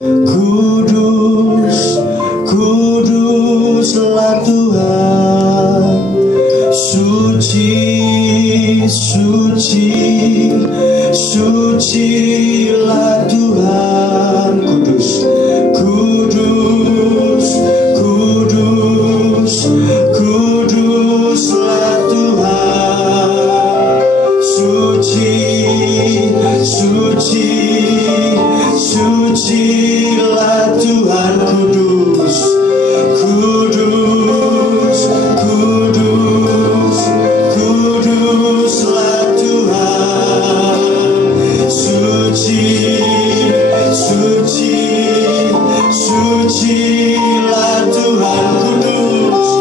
Kudus, kuduslah Tuhan, suci, suci, sucilah Tuhan. Kudus, kudus, kudus, kuduslah Tuhan, suci, suci, sucilah Tuhan. Kudus, kudus, kudus, kuduslah Tuhan, suci, suci, sucilah Tuhan. Kudus,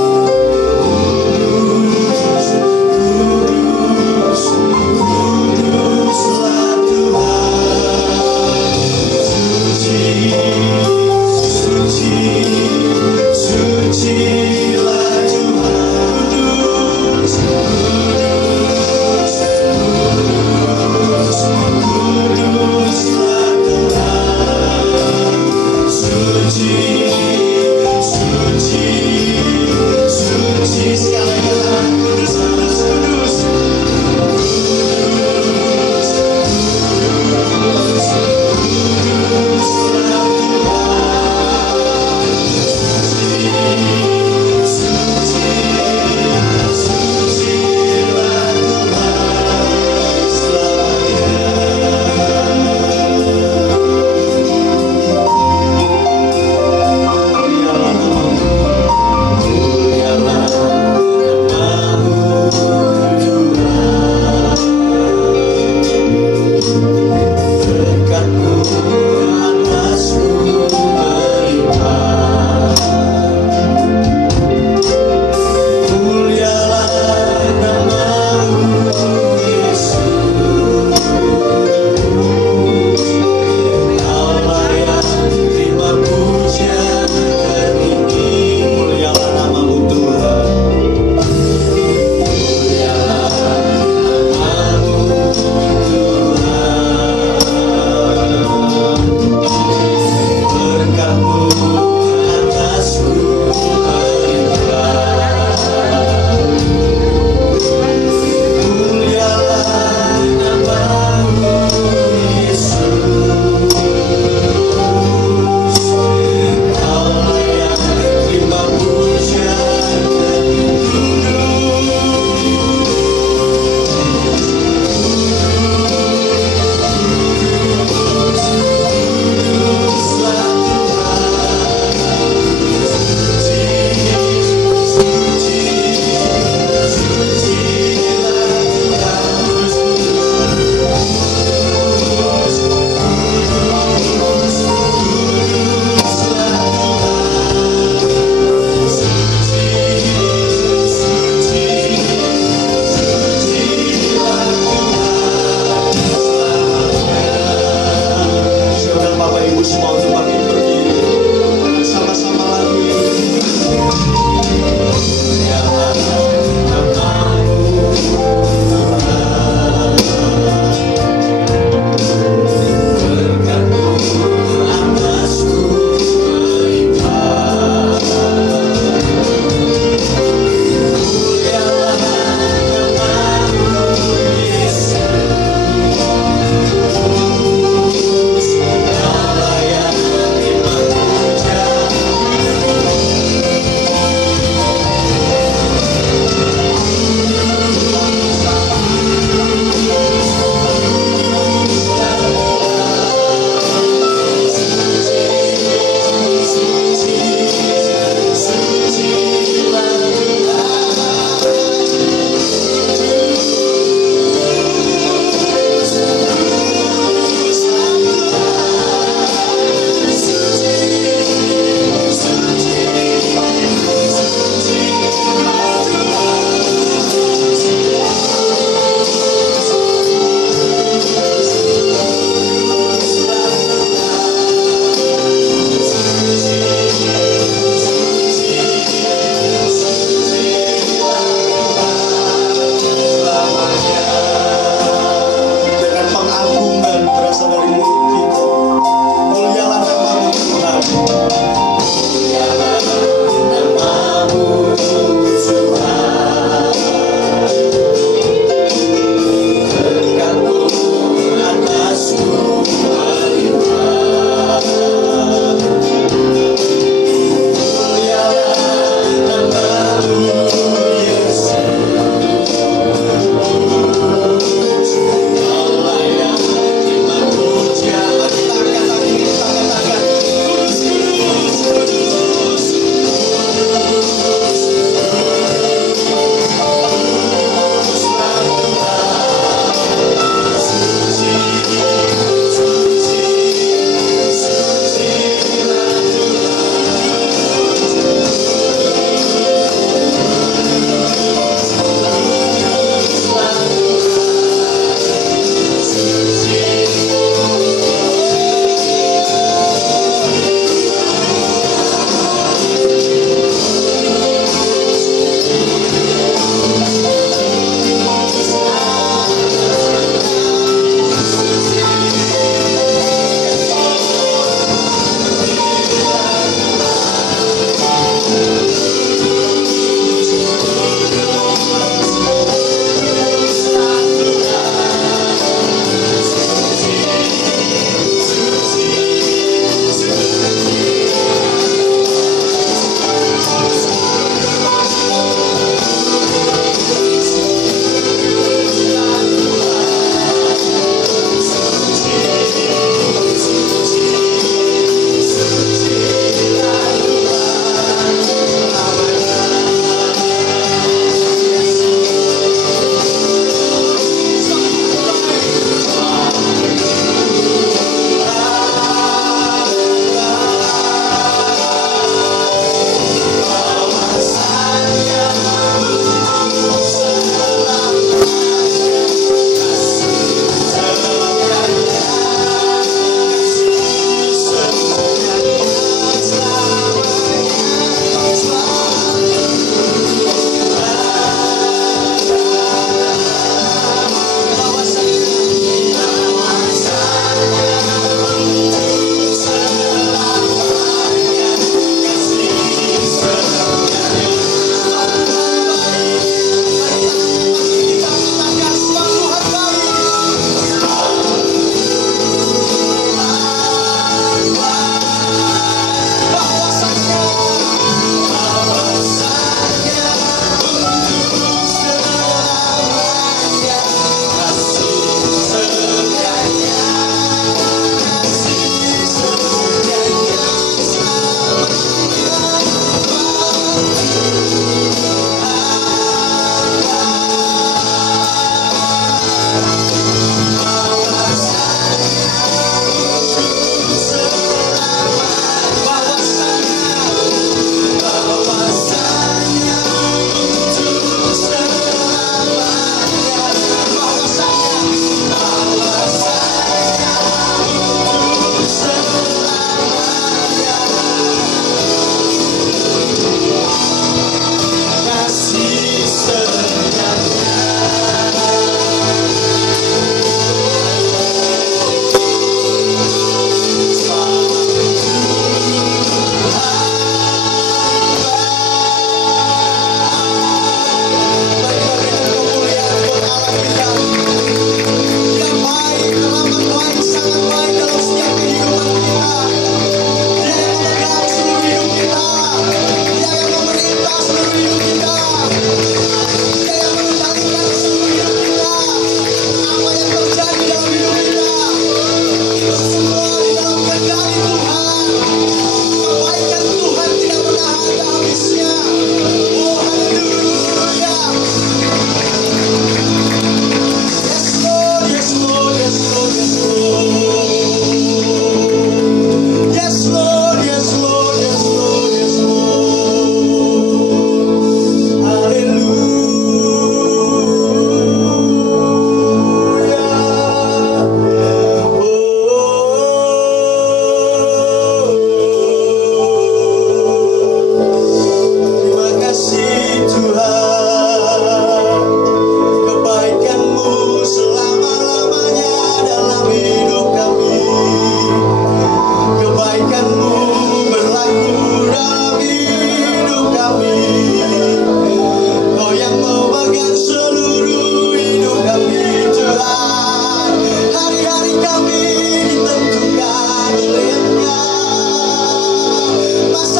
kudus, kuduslah Tuhan, suci, suci, sucilah Tuhan. Kudus, kudus, kudus, kuduslah Tuhan, suci, suci, suci. Sekali lagi, kudus, kudus, kudus, kudus, kudus, kuduslah Tuhan, suci, suci, sucilah Tuhan selamanya. Mulialah namamu Tuhan, berkat-Mu atasku berlimpah. Mulialah namamu Yesus, Kau layak terima pujian tertinggi. Mulialah namamu Tuhan, mulialah namamu Tuhan, berkat-Mu atasku berlimpah. Mulialah namamu Yesus, Kau layak terima pujian kuduslah Tuhan. Bapak Ibu semua untuk makin berdiri, sama-sama lagu ini. Mulialah namamu Tuhan, berkat-Mu atasku berlimpah. Mulialah namamu Yesus, Kau layak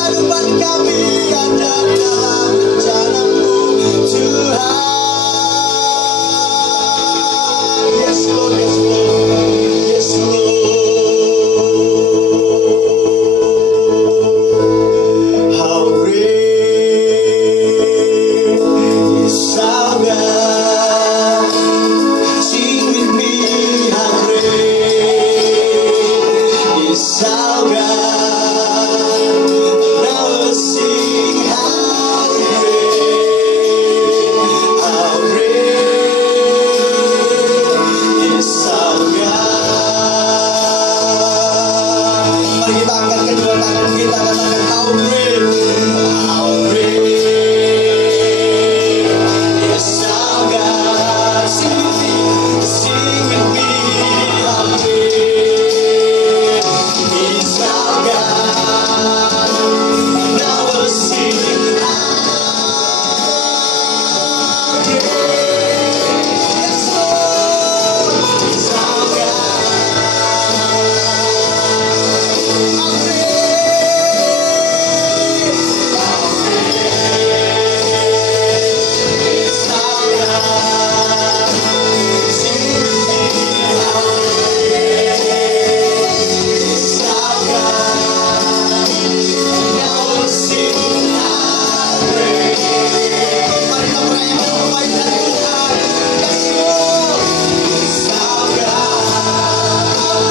kehidupan kami ada dalam rencana-Mu, Tuhan. Yes Lord, yes Lord, yes Lord. How great is our God. Sing with me, how great is our God. Now let's sing, how great is our God. Mari kita angkat kedua tangan kita, katakan how great is our God. Sing with me, how great is our God. Now we'll sing, how great, yes Lord, is our God. How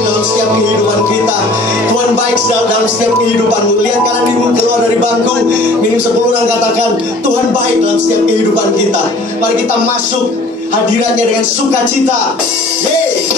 dalam setiap kehidupan kita. Tuhan baik dalam setiap kehidupanmu. Lihat kanan dirimu keluar dari bangku, minum 10 orang, katakan Tuhan baik dalam setiap kehidupan kita. Mari kita masuk hadiratnya dengan sukacita. Yeay.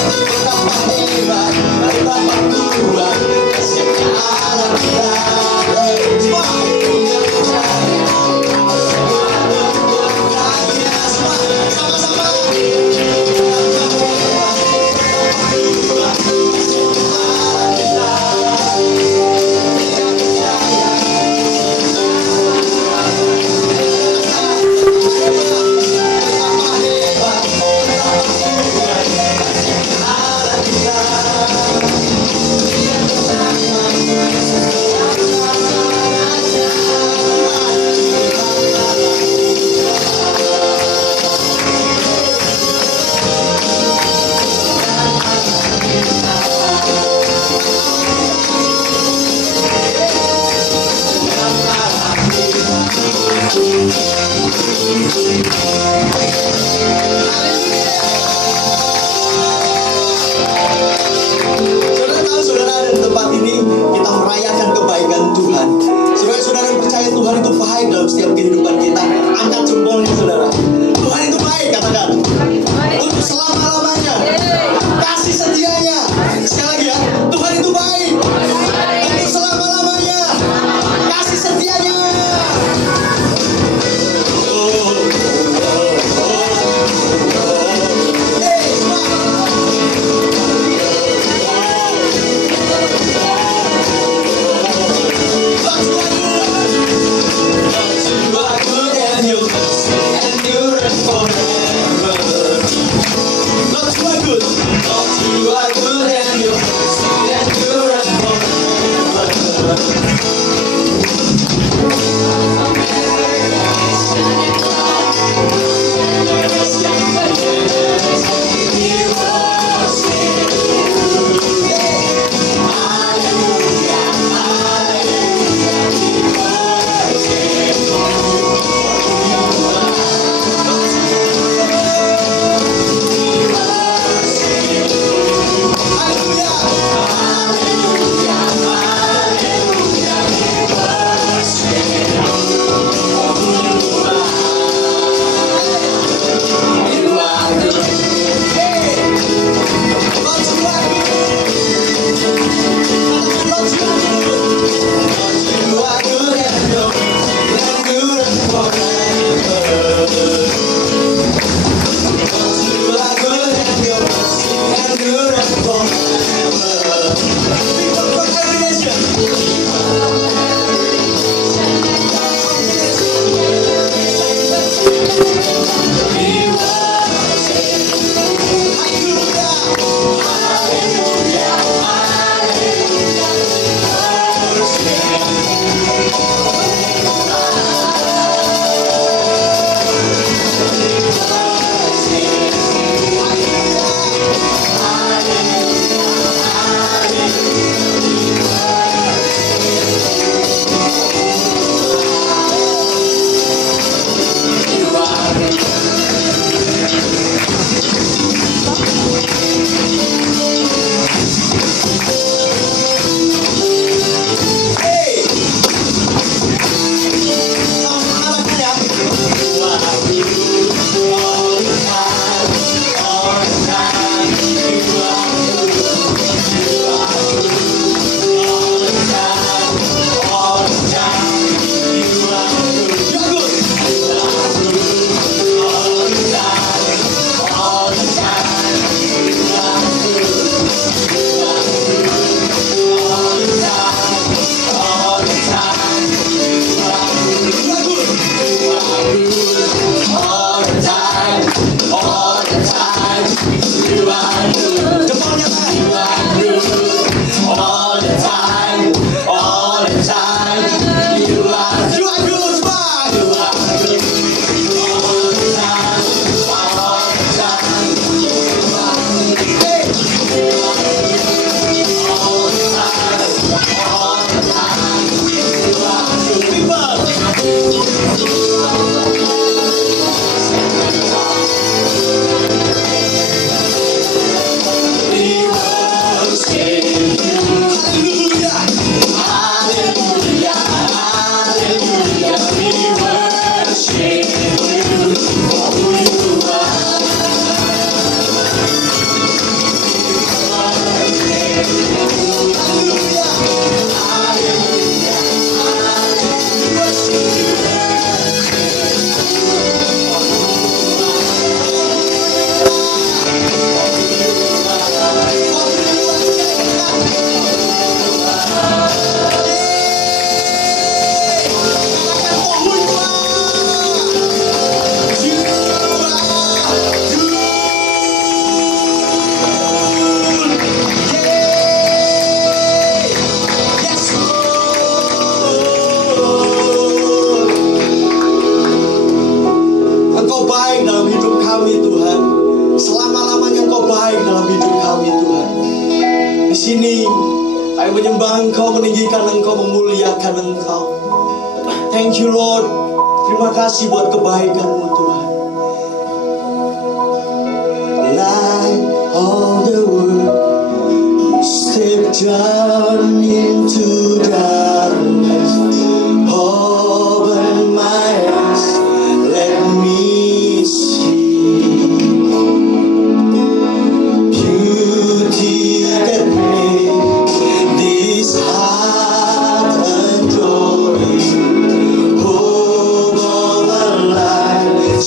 Betapa hebat, betapa kuat kasih-Nya Allah kita. Semua punya percaya, semua berdoanya, semua sama-sama. Betapa hebat, betapa kuat kasih-Nya Allah kita. Kita percaya. sini. Kami menyembah Engkau, meninggikan Engkau, memuliakan Engkau. Thank you Lord. Terima kasih buat kebaikan-Mu Tuhan. Light of the world, step down into darkness. Open my eyes, let me see beauty that makes this heart adore you. Hope of a life.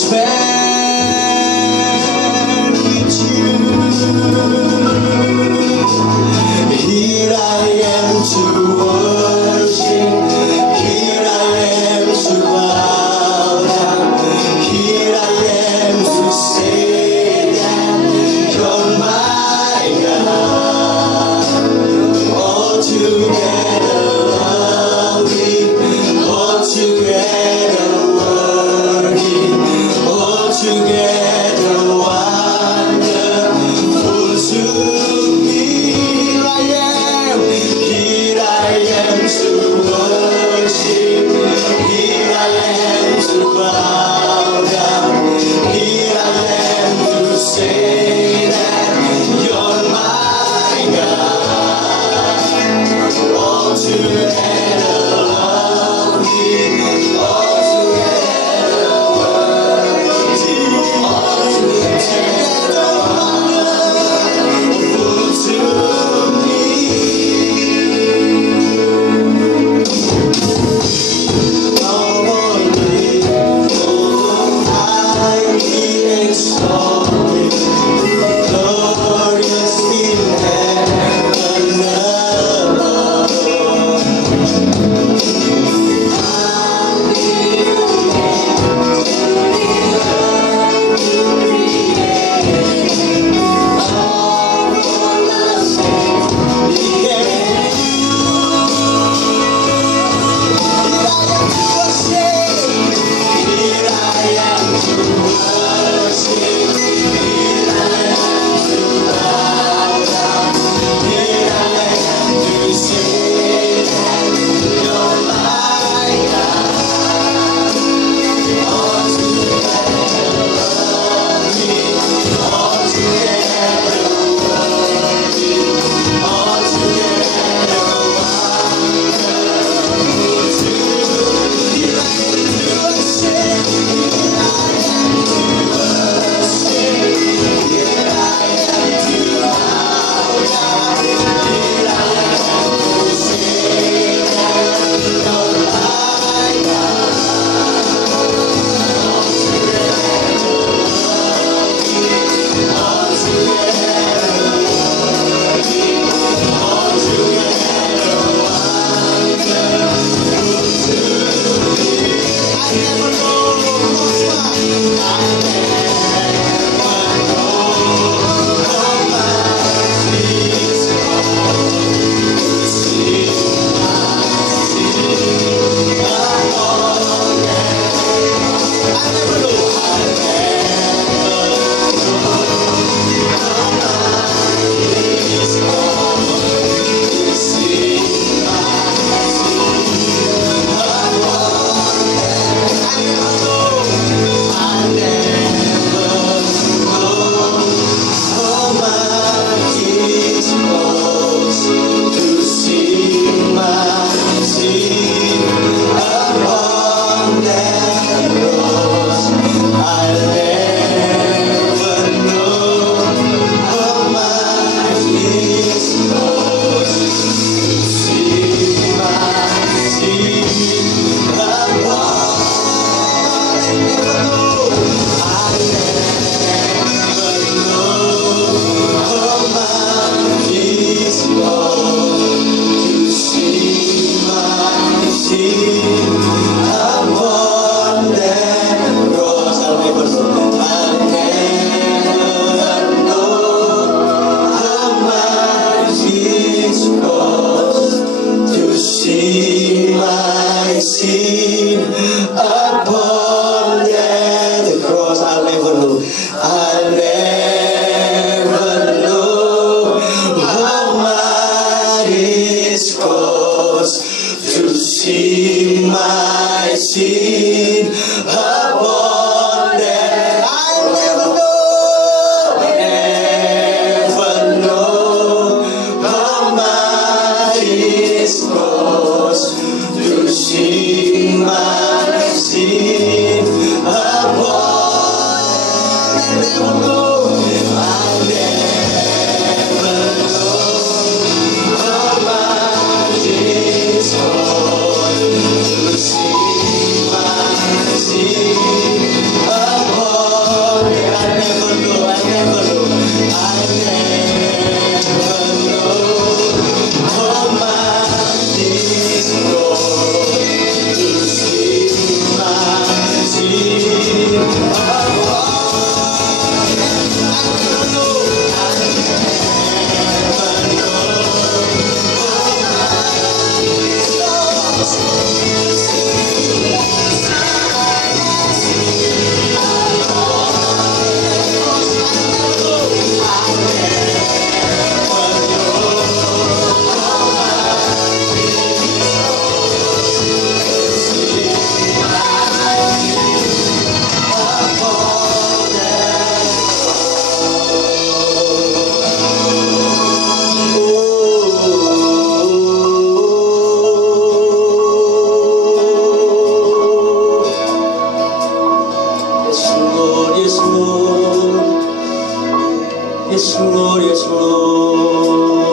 Yes, Lord, yes, Lord,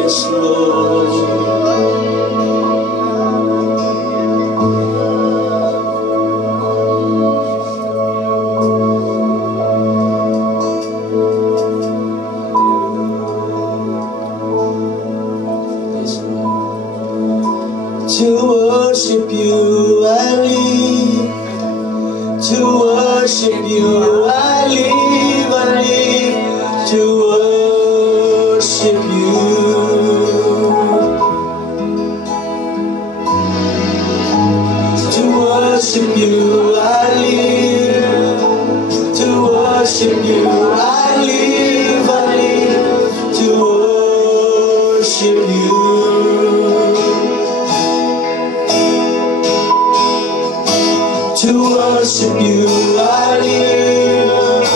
yes, Lord. To worship you I live, to worship you I live, to worship you. To worship you I live, to worship you I live, to worship you. To worship you I live,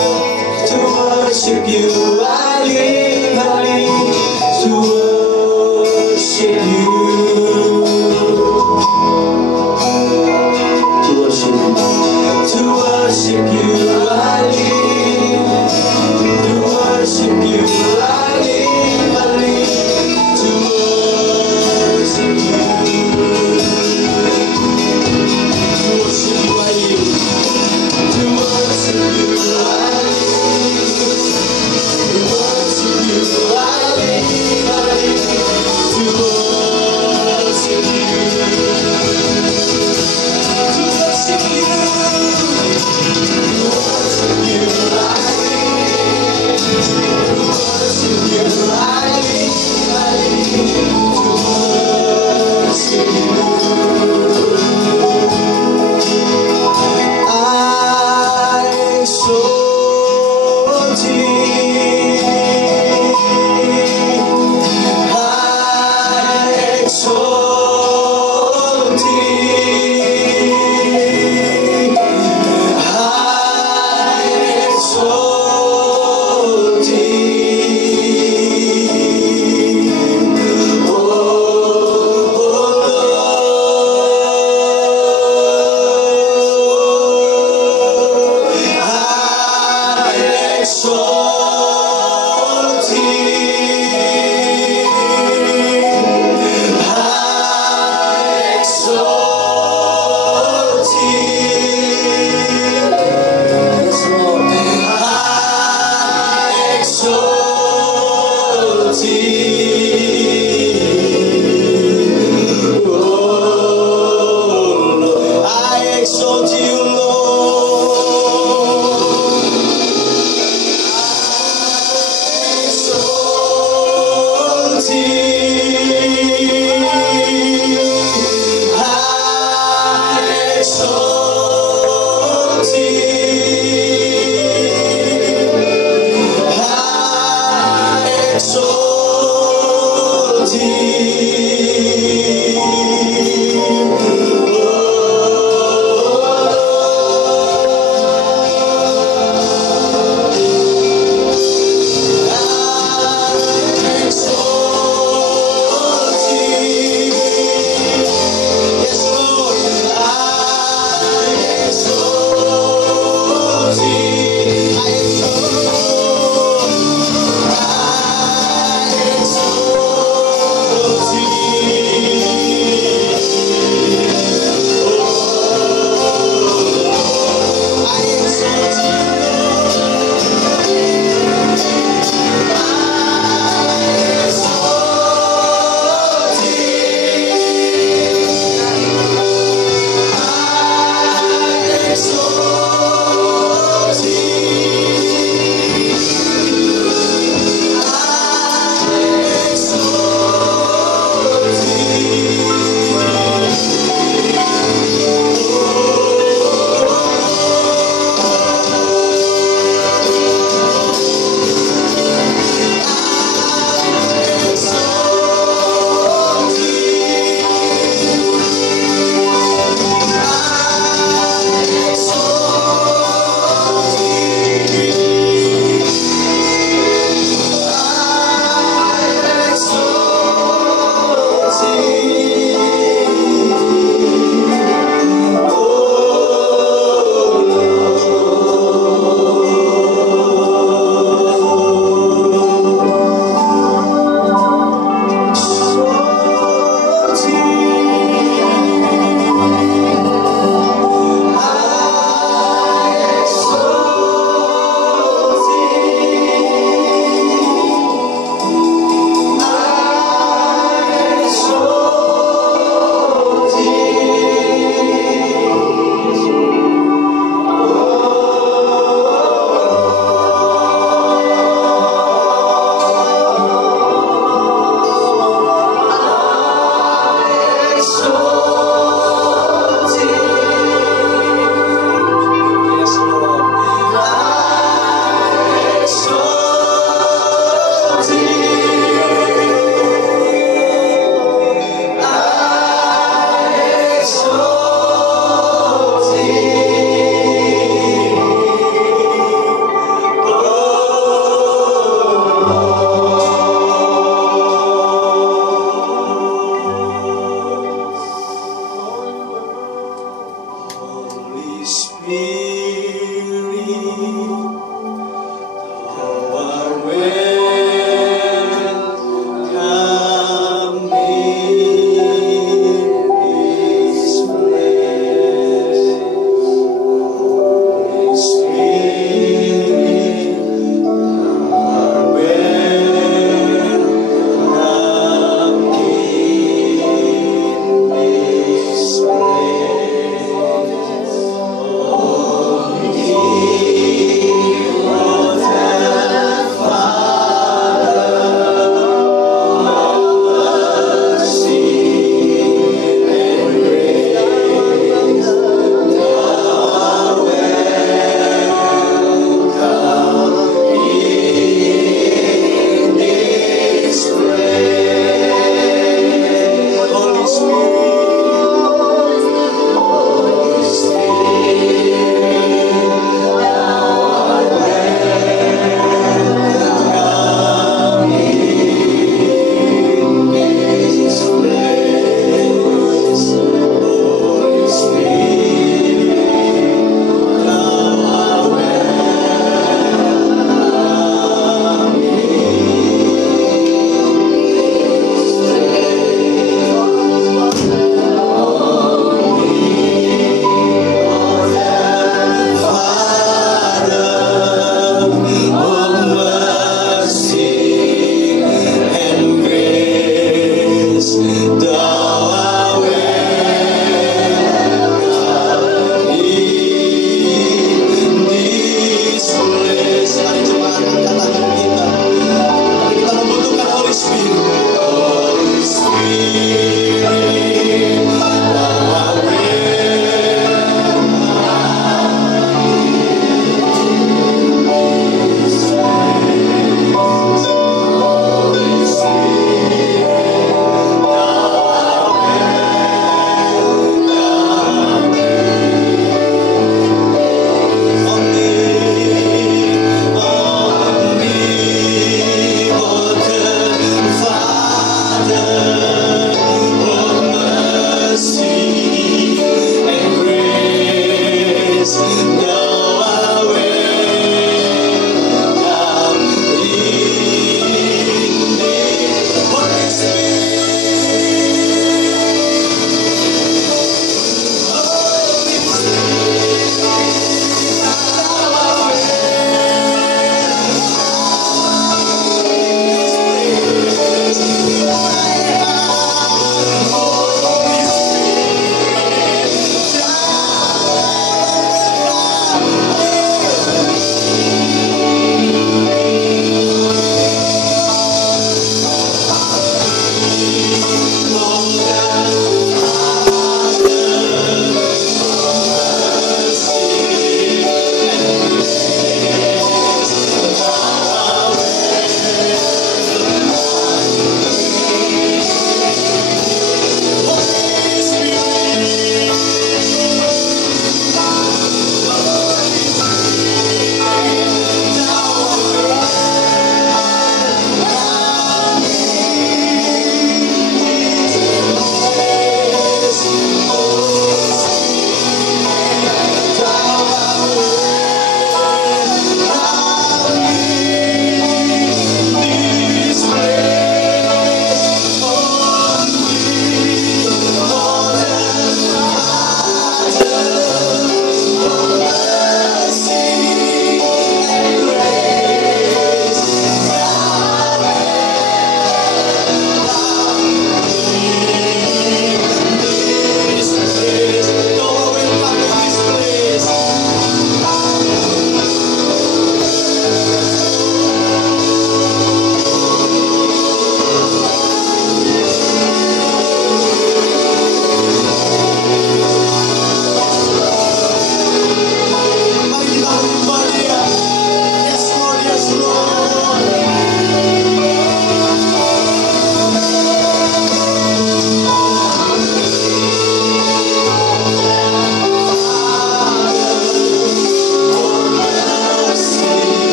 to worship you I live, to worship you. To worship you, to worship you I live, to worship you I live, to worship you. To worship you I live, to worship you I live, to worship you I live, to worship you, to worship you, to worship you I live, to worship you I live, to worship you. I exalt thee, I exalt thee, I exalt thee, oh exalt thee, I exalt thee, yes Lord, I exalt thee, oh Lord, I exalt you, Lord. I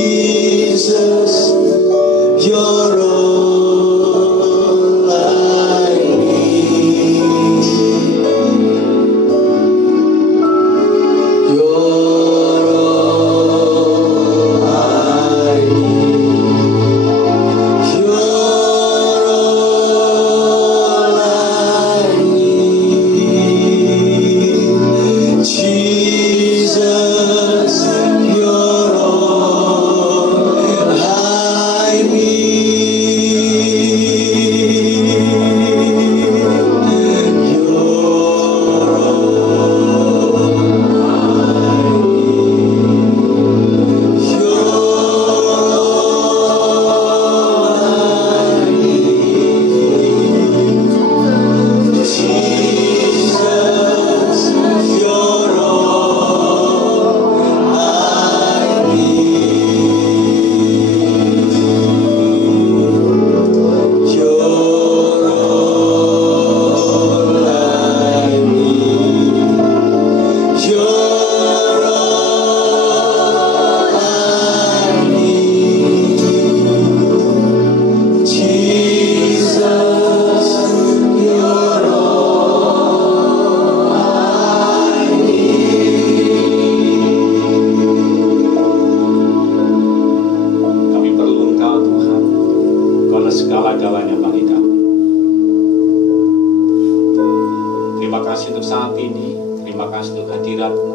Jesus, you're all I need. You're all I need. You're all I need. Jesus, you're all I need. Segala-galanya bagi kami. Terima kasih untuk saat ini, terima kasih untuk hadirat-Mu.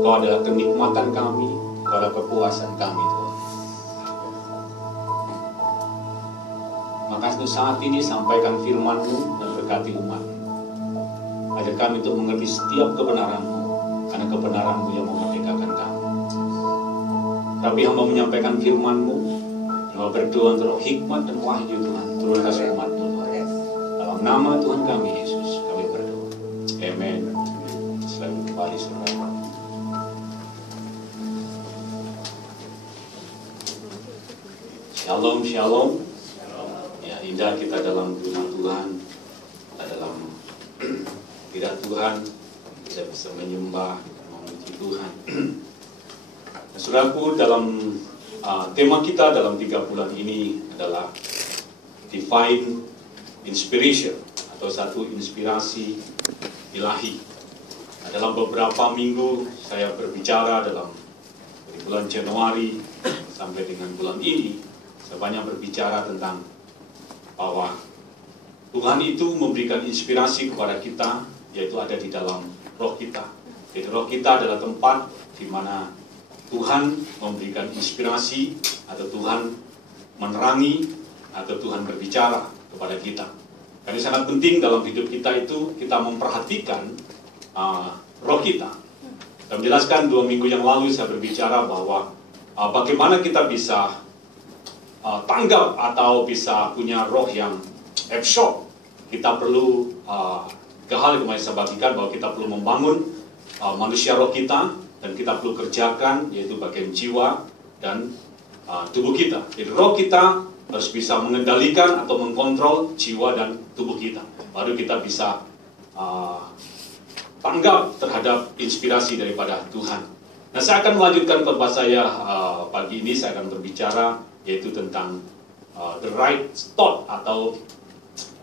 Kau adalah kenikmatan kami, Kau adalah kepuasan kami, Tuhan. Makasih untuk saat ini, sampaikan firman-Mu dan berkati umat. Ajar kami untuk mengerti setiap kebenaran-Mu, karena kebenaran-Mu yang memerdekakan kami. Tapi hamba menyampaikan firman-Mu, hamba berdoa untuk hikmat dan wahyu Tuhan, turun kasih umat-Mu Tuhan. Dalam nama Tuhan kami Yesus, kami berdoa. Amen. Selalu kembali saudara. Shalom, shalom. Ya, indah kita dalam firman Tuhan, kita dalam tidak Tuhan, kita bisa menyembah, memuji Tuhan. Nah, saudaraku, dalam tema kita dalam 3 bulan ini adalah Divine Inspiration atau satu inspirasi ilahi. Nah, dalam beberapa minggu saya berbicara dari bulan Januari sampai dengan bulan ini, saya banyak berbicara tentang bahwa Tuhan itu memberikan inspirasi kepada kita, yaitu ada di dalam roh kita. Jadi roh kita adalah tempat di mana Tuhan memberikan inspirasi, atau Tuhan menerangi, atau Tuhan berbicara kepada kita. Karena sangat penting dalam hidup kita itu kita memperhatikan roh kita. Saya menjelaskan 2 minggu yang lalu saya berbicara bahwa bagaimana kita bisa tanggap atau bisa punya roh yang absorb. Kita perlu hal yang saya bagikan bahwa kita perlu membangun manusia roh kita, dan kita perlu kerjakan, yaitu bagian jiwa dan tubuh kita. Jadi roh kita harus bisa mengendalikan atau mengkontrol jiwa dan tubuh kita. Baru kita bisa tanggap terhadap inspirasi daripada Tuhan. Nah, saya akan melanjutkan khotbah saya pagi ini. Saya akan berbicara yaitu tentang the right thought atau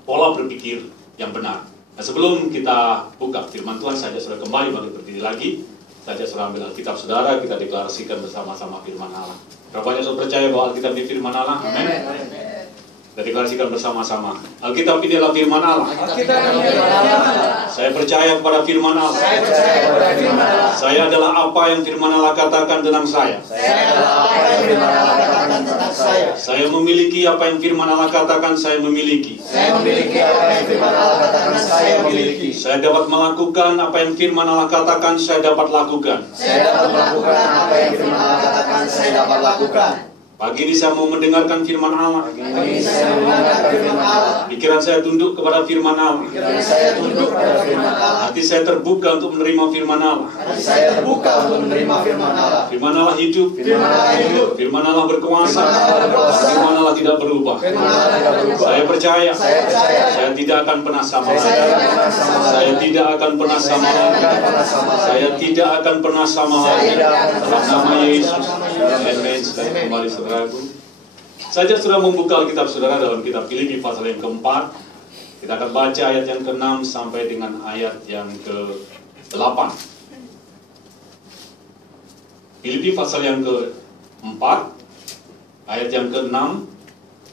pola berpikir yang benar. Nah, sebelum kita buka firman Tuhan, saya sudah kembali berdiri lagi. Saja saudara ambil Alkitab saudara, kita deklarasikan bersama-sama firman Allah. Berapa banyak saudara percaya bahwa Alkitab ini firman Allah? Amin. Kita deklarasikan bersama-sama. Alkitab ini adalah firman Allah. Saya percaya kepada firman Allah. Saya adalah apa yang firman Allah katakan tentang saya. Saya memiliki apa yang firman Allah katakan saya memiliki. Saya dapat melakukan apa yang firman Allah katakan saya dapat lakukan. Pagi ini saya mau mendengarkan firman Allah. Pagi ini saya mendengarkan firman Allah. Pikiran saya tunduk kepada firman Allah. Pikiran saya tunduk kepada firman Allah. Hati saya terbuka untuk menerima firman Allah. Hati saya terbuka untuk menerima firman Allah. Firman Allah hidup. Firman Allah hidup. Firman Allah berkuasa. Firman Allah berkuasa. Firman Allah tidak berubah. Firman Allah tidak berubah. Saya percaya. Saya percaya. Saya tidak akan pernah sama lagi. Saya tidak akan sama lagi. Saya tidak akan pernah sama lagi. Saya tidak akan pernah sama lagi. Dalam nama Yesus. Amin. Saya kembali saudaraku. Saja sudah membuka Alkitab saudara dalam kitab Filipi pasal yang keempat. Kita akan baca ayat yang ke-6 sampai dengan ayat yang ke-8. Filipi pasal yang ke-4, ayat yang ke-6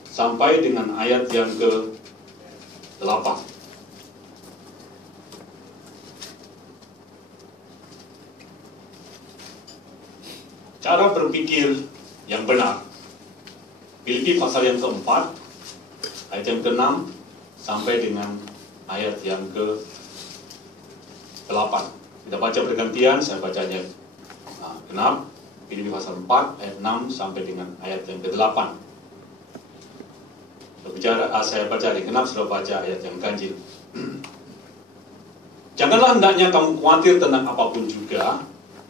sampai dengan ayat yang ke-8. Cara berpikir yang benar. Filipi pasal yang keempat, ayat yang ke-6 sampai dengan ayat yang ke-8. Kita baca bergantian, saya bacanya genap. Filipi pasal 4, ayat 6 sampai dengan ayat yang ke-8. Saya baca di genap, sudah baca ayat yang ganjil. Janganlah hendaknya kamu khawatir tentang apapun juga,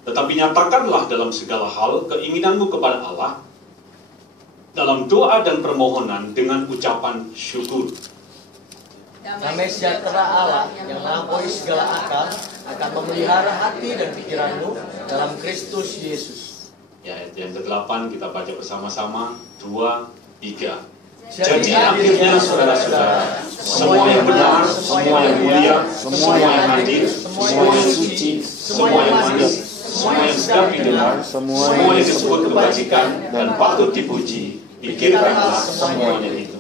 tetapi nyatakanlah dalam segala hal keinginanmu kepada Allah dalam doa dan permohonan dengan ucapan syukur. Damai sejahtera Allah yang melampaui segala akal akan memelihara hati dan pikiranmu dalam Kristus Yesus. Ya, ayat yang ke-8 kita baca bersama-sama. 2, 3. Jadi akhirnya saudara-saudara, semua yang benar, semua yang mulia, semua yang adil, semua yang suci, semua yang manis, semua yang sedap didengar, semua yang disebut kebajikan dan patut dipuji, pikirkanlah semuanya itu.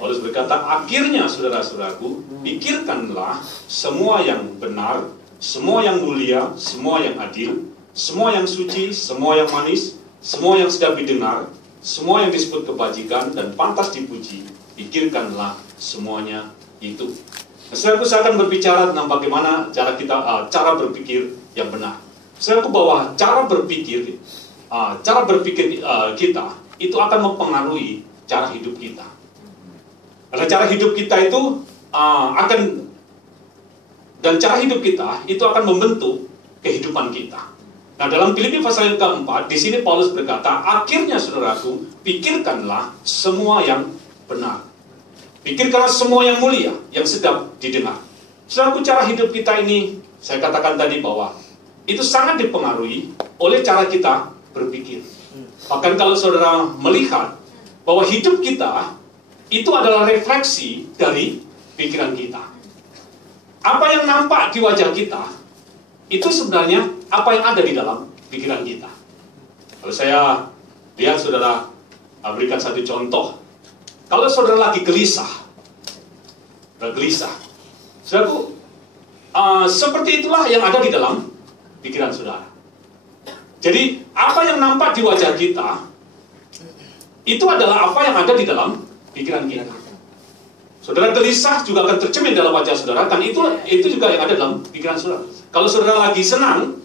Paulus berkata, akhirnya saudara-saudaraku, pikirkanlah semua yang benar, semua yang mulia, semua yang adil, semua yang suci, semua yang manis, semua yang sedap didengar, semua yang disebut kebajikan dan pantas dipuji, pikirkanlah semuanya itu. Saudaraku, saya akan berbicara tentang bagaimana cara berpikir yang benar. Saudaraku, bahwa cara berpikir kita itu akan mempengaruhi cara hidup kita. Karena cara hidup kita itu cara hidup kita itu akan membentuk kehidupan kita. Nah, dalam Filipi pasal yang keempat, di sini Paulus berkata, akhirnya saudaraku, pikirkanlah semua yang benar. Pikirkanlah semua yang mulia, yang sedap didengar. Saudaraku, cara hidup kita ini, saya katakan tadi bahwa itu sangat dipengaruhi oleh cara kita berpikir. Bahkan kalau saudara melihat bahwa hidup kita itu adalah refleksi dari pikiran kita. Apa yang nampak di wajah kita, itu sebenarnya apa yang ada di dalam pikiran kita. Kalau saya lihat saudara berikan satu contoh. Kalau saudara lagi gelisah, saudaraku, seperti itulah yang ada di dalam pikiran saudara. Jadi apa yang nampak di wajah kita, itu adalah apa yang ada di dalam pikiran kita. Saudara gelisah juga akan tercermin dalam wajah saudara, kan itu juga yang ada dalam pikiran saudara. Kalau saudara lagi senang,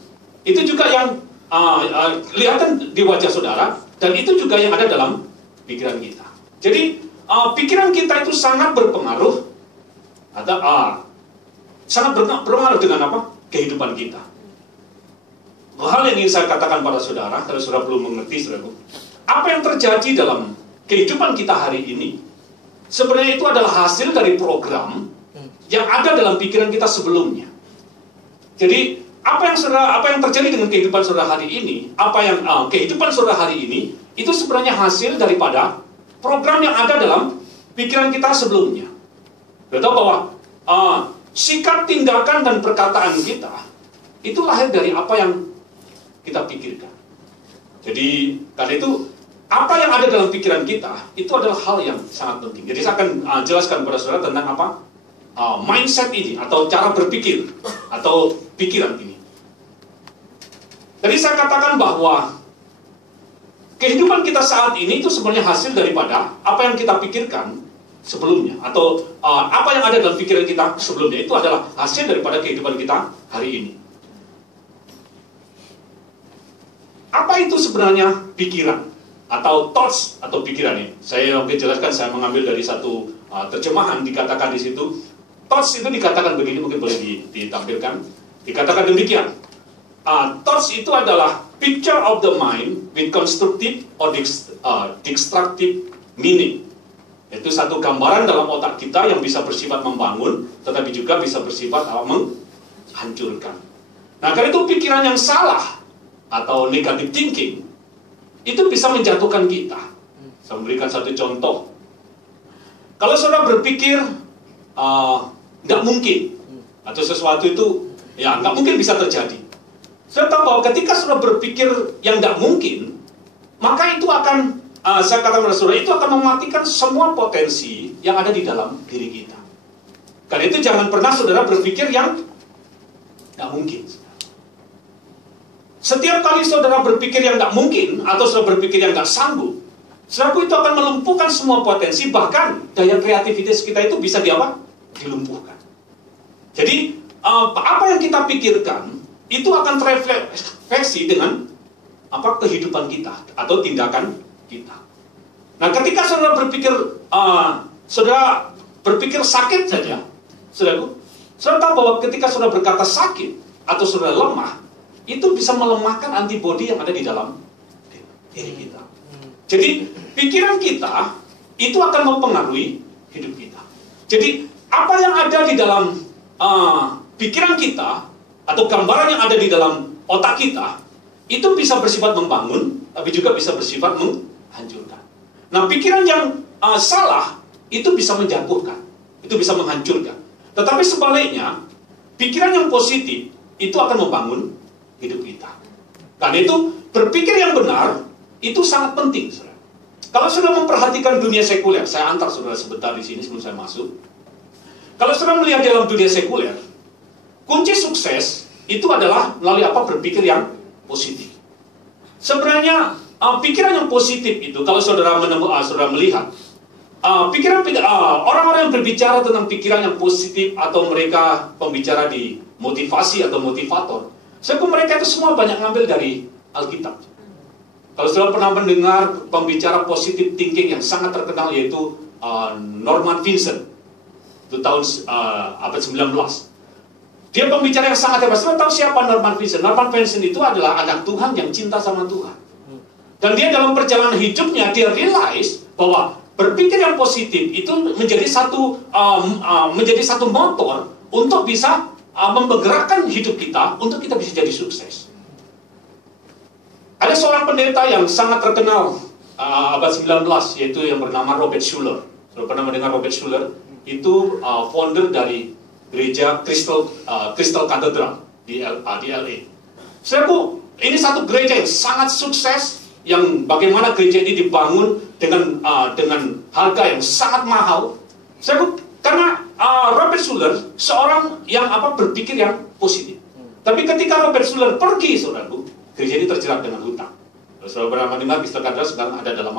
itu juga yang kelihatan di wajah saudara, dan itu juga yang ada dalam pikiran kita. Jadi pikiran kita itu sangat berpengaruh, sangat berpengaruh dengan apa? Kehidupan kita. Hal yang ingin saya katakan pada saudara, kalau saudara belum mengerti, saudaraku, apa yang terjadi dalam kehidupan kita hari ini, sebenarnya itu adalah hasil dari program yang ada dalam pikiran kita sebelumnya. Jadi apa yang terjadi dengan kehidupan saudara hari ini, kehidupan saudara hari ini, itu sebenarnya hasil daripada program yang ada dalam pikiran kita sebelumnya. Kita tahu bahwa sikap, tindakan, dan perkataan kita itu lahir dari apa yang kita pikirkan. Jadi karena itu apa yang ada dalam pikiran kita itu adalah hal yang sangat penting. Jadi saya akan jelaskan kepada saudara tentang apa mindset ini, atau cara berpikir, atau pikiran ini. Tadi saya katakan bahwa kehidupan kita saat ini itu sebenarnya hasil daripada apa yang kita pikirkan sebelumnya, atau apa yang ada dalam pikiran kita sebelumnya, itu adalah hasil daripada kehidupan kita hari ini. Apa itu sebenarnya pikiran? atau thoughts atau pikiran ini. Saya mungkin jelaskan, saya mengambil dari satu terjemahan, dikatakan di situ thoughts itu dikatakan begini, mungkin boleh ditampilkan. Dikatakan demikian. Thoughts itu adalah picture of the mind with constructive or destructive meaning. Itu satu gambaran dalam otak kita yang bisa bersifat membangun, tetapi juga bisa bersifat menghancurkan. Nah, karena itu pikiran yang salah atau negative thinking itu bisa menjatuhkan kita. Saya memberikan satu contoh. Kalau saudara berpikir nggak mungkin, atau sesuatu itu ya nggak mungkin bisa terjadi, saya tahu bahwa ketika saudara berpikir yang nggak mungkin, maka itu akan saya katakan kepada saudara, itu akan mematikan semua potensi yang ada di dalam diri kita. Karena itu jangan pernah saudara berpikir yang nggak mungkin. Setiap kali saudara berpikir yang nggak mungkin atau saudara berpikir yang nggak sanggup, saudara itu akan melumpuhkan semua potensi, bahkan daya kreativitas kita itu bisa dilumpuhkan. Jadi apa yang kita pikirkan itu akan terefleksi dengan kehidupan kita atau tindakan kita. Nah, ketika saudara berpikir sakit saja, saudara tahu bahwa ketika saudara berkata sakit atau saudara lemah, itu bisa melemahkan antibodi yang ada di dalam diri kita. Jadi pikiran kita itu akan mempengaruhi hidup kita. Jadi apa yang ada di dalam pikiran kita atau gambaran yang ada di dalam otak kita itu bisa bersifat membangun, tapi juga bisa bersifat menghancurkan. Nah, pikiran yang salah itu bisa menjatuhkan, itu bisa menghancurkan. Tetapi sebaliknya, pikiran yang positif itu akan membangun hidup kita. Karena itu berpikir yang benar itu sangat penting, saudara. Kalau saudara memperhatikan dunia sekuler, saya antar saudara sebentar di sini sebelum saya masuk. Kalau saudara melihat dalam dunia sekuler, kunci sukses itu adalah melalui berpikir yang positif. Sebenarnya pikiran yang positif itu, kalau saudara melihat orang-orang yang berbicara tentang pikiran yang positif atau mereka pembicara di motivasi atau motivator, mereka itu semua banyak ngambil dari Alkitab. Kalau saudara pernah mendengar pembicara positive thinking yang sangat terkenal, yaitu Norman Vincent, itu tahun abad 19. Dia pembicara yang sangat hebat. Saudara tahu siapa Norman Vincent? Norman Vincent itu adalah anak Tuhan yang cinta sama Tuhan. Dan dia dalam perjalanan hidupnya, dia realize bahwa berpikir yang positif itu menjadi satu motor untuk bisa menggerakkan hidup kita, untuk kita bisa jadi sukses. Ada seorang pendeta yang sangat terkenal abad 19, yaitu yang bernama Robert Schuller. Saudara pernah mendengar Robert Schuller? Itu founder dari gereja Crystal Cathedral di LA. Saudaraku, ini satu gereja yang sangat sukses, yang bagaimana gereja ini dibangun dengan harga yang sangat mahal. Saudaraku, karena Robert Schuller seorang yang berpikir yang positif. Tapi ketika Robert Schuller pergi, saudaraku, gereja ini terjerat dengan hutang. Saudara pernah mendengar Crystal Cathedral sekarang ada dalam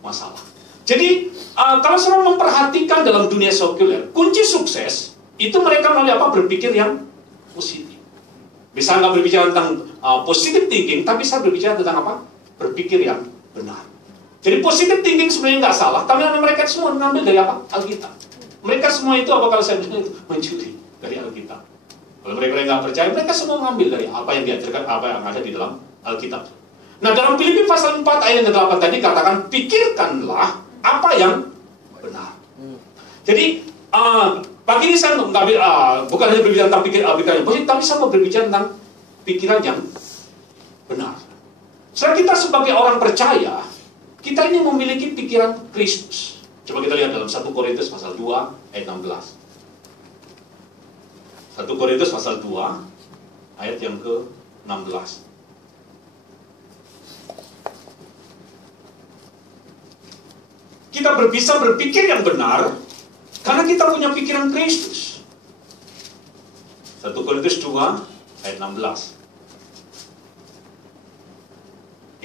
masalah. Jadi kalau saudara memperhatikan dalam dunia sekuler, kunci sukses itu mereka melalui berpikir yang positif. Bisa nggak berbicara tentang positive thinking, tapi saya berbicara tentang berpikir yang benar. Jadi positive thinking sebenarnya nggak salah, tapi mereka semua mengambil dari Alkitab. Mereka semua itu kalau saya bilang itu mencuri dari Alkitab. Kalau mereka nggak percaya, mereka semua mengambil dari apa yang diajarkan, apa yang ada di dalam Alkitab. Nah, dalam Filipi pasal 4 ayat yang ke-8 tadi katakan, pikirkanlah apa yang benar. Jadi pagi ini saya bukan hanya berbicara tentang pikiran yang positif, tapi saya mau berbicara tentang pikiran yang benar. Setelah kita sebagai orang percaya, kita ini memiliki pikiran Kristus. Coba kita lihat dalam 1 Korintus pasal 2 ayat 16. 1 Korintus pasal 2 ayat yang ke-16. Kita bisa berpikir yang benar karena kita punya pikiran Kristus. 1 Korintus 2 ayat 16.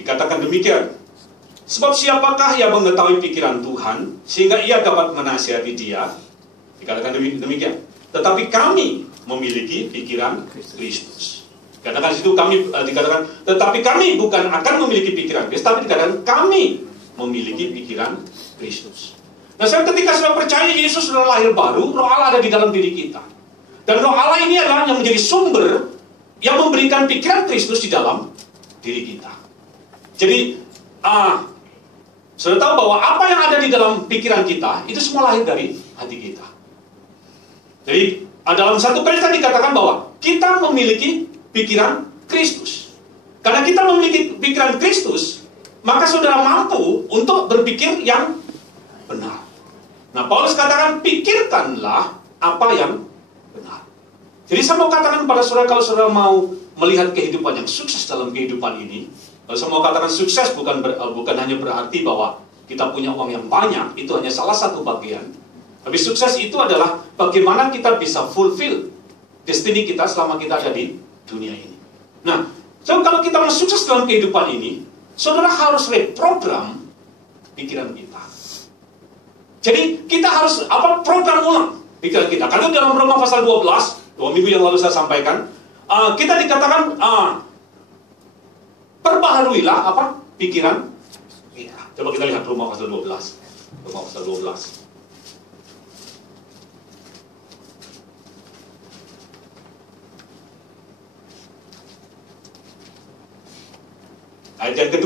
Dikatakan demikian. Sebab siapakah yang mengetahui pikiran Tuhan sehingga ia dapat menasihati dia? Dikatakan demikian. Tetapi kami memiliki pikiran Kristus. Katakan situ kami dikatakan, tetapi kami bukan akan memiliki pikiran Kristus, tapi dikatakan kami memiliki pikiran Kristus. Nah, ketika sudah percaya Yesus sudah lahir baru, Roh Allah ada di dalam diri kita. Dan Roh Allah ini adalah yang menjadi sumber yang memberikan pikiran Kristus di dalam diri kita. Jadi, sudah tahu bahwa apa yang ada di dalam pikiran kita itu semua lahir dari hati kita. Jadi, dalam 1 Korintus dikatakan bahwa kita memiliki pikiran Kristus. Karena kita memiliki pikiran Kristus, maka saudara mampu untuk berpikir yang benar. Nah, Paulus katakan, pikirkanlah apa yang benar. Jadi saya mau katakan pada saudara, kalau saudara mau melihat kehidupan yang sukses dalam kehidupan ini, kalau saya mau katakan sukses bukan hanya berarti bahwa kita punya uang yang banyak, itu hanya salah satu bagian. Tapi sukses itu adalah bagaimana kita bisa fulfill destiny kita selama kita ada di dunia ini. Nah, so kalau kita mau sukses dalam kehidupan ini, saudara harus reprogram pikiran kita. Jadi kita harus program ulang pikiran kita. Karena dalam Roma pasal 12, 2 minggu yang lalu saya sampaikan, kita dikatakan perbaharuilah pikiran kita. Coba kita lihat Roma pasal 12. Roma pasal 12. Ayat yang kedua.